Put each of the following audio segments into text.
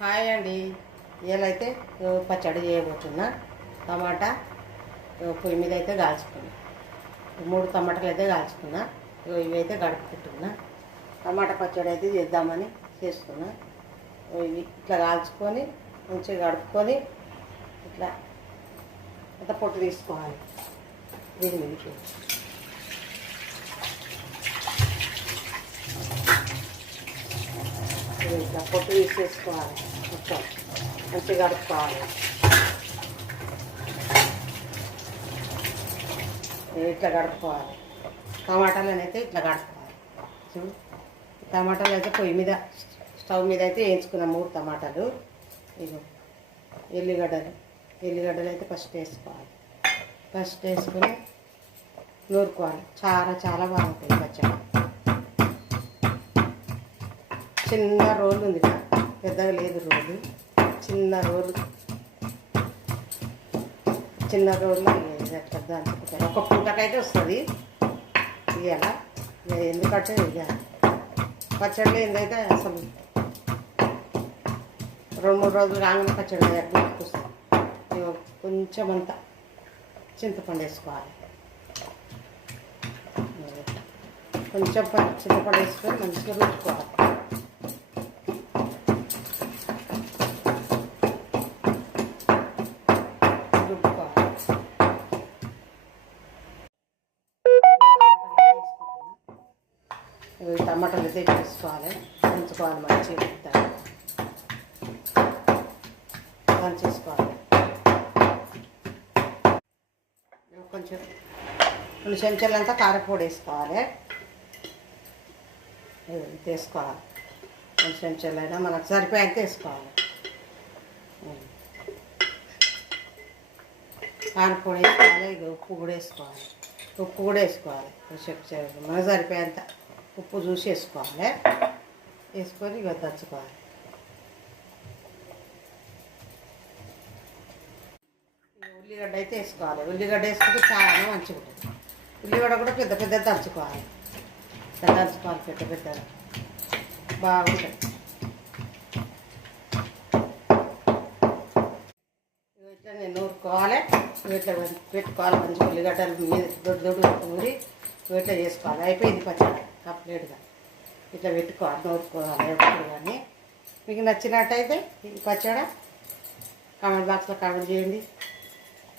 Hi అండి. ఇవాళైతే పచ్చడి చేయబోతున్నా. టమాటా పొయ్యి మీద అయితే కాల్చుకున్నా. 3 టమాటాలు అయితే కాల్చుకున్నా. ఇవైతే గడుపుకుంటున్నా. టమాటా పచ్చడి అయితే చేద్దామని చేసుకున్నా. ఇవి ఇట్లా కాల్చుకొని మంచిగా గడుపుకొని ఇట్లా అంత పొట్టు తీసుకోవాలి. దీని మీదకి ఇట్లా పొట్టు తీసేసుకోవాలి. మొత్తం మంచిగా గడుపుకోవాలి. ఇట్లా గడుపుకోవాలి. టమాటాలను అయితే ఇట్లా గడుపుకోవాలి. చూడు, టమాటాలు అయితే పొయ్యి మీద స్టవ్ మీద అయితే వేయించుకున్నాం 3 టమాటాలు. ఇగో ఎల్లిగడ్డలు అయితే ఫస్ట్ వేసుకోవాలి. ఫస్ట్ వేసుకొని నూరుకోవాలి. చాలా చాలా బాగుంటుంది పచ్చడి. చిన్న రోలు ఉంది కదా, పెద్దగా లేదు రోలు, చిన్న రోలు ఎట్లా దంచుకుంటారు. ఒక పూటకైతే వస్తుంది. ఇవాళ ఎందుకంటే ఇక పచ్చడి ఏందైతే అసలు 2-3 రోజులు రాగానే పచ్చడి వస్తుంది. కొంచెం అంతా చింతపండు వేసుకోవాలి. కొంచెం చింతపండు వేసుకొని మంచిగా రుద్దుకోవాలి. టమాటాలు అయితే వేసుకోవాలి. దంచుకోవాలి. మంచిగా దంచేసుకోవాలి. కొంచెం 2 చెంచాలంతా కారపొడి వేసుకోవాలి. వేసుకోవాలి. 2 చెంచాలైనా మనకు సరిపోయేంత వేసుకోవాలి. కారపొడి వేసుకోవాలి. ఇక ఉప్పు కూడా వేసుకోవాలి. మనకు సరిపోయేంత ఉప్పు చూసి వేసుకోవాలి. వేసుకొని ఇక దంచుకోవాలి. ఉల్లిగడ్డ అయితే వేసుకోవాలి. ఉల్లిగడ్డ వేసుకుంటే చాలా మంచిగా ఉంటుంది. ఉల్లిగడ్డ కూడా పెద్ద పెద్ద దంచుకోవాలి. పెద్ద బాగుంటుంది. ఇట్లా నేను నూరుకోవాలి. ఇట్లా పెట్టుకోవాలి. మంచిగా ఉల్లిగడ్డలు మీద దొడ్డు నూరి ఇట్లా చేసుకోవాలి. అయిపోయింది పచ్చడి కంప్లీట్గా. ఇట్లా పెట్టుకోవాలి, నూరుకోవాలి ఎప్పుడు. కానీ మీకు నచ్చినట్టయితే ఈ పచ్చడి కామెంట్ బాక్స్లో కామెంట్ చేయండి.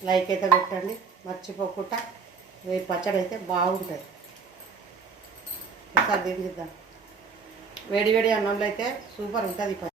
లైక్ అయితే పెట్టండి మర్చిపోకుండా. ఈ పచ్చడి అయితే బాగుంటుంది. ఒకసారి దిగుద్దాం. వేడి అన్నంలో అయితే సూపర్ ఉంటుంది ఈ పచ్చడి.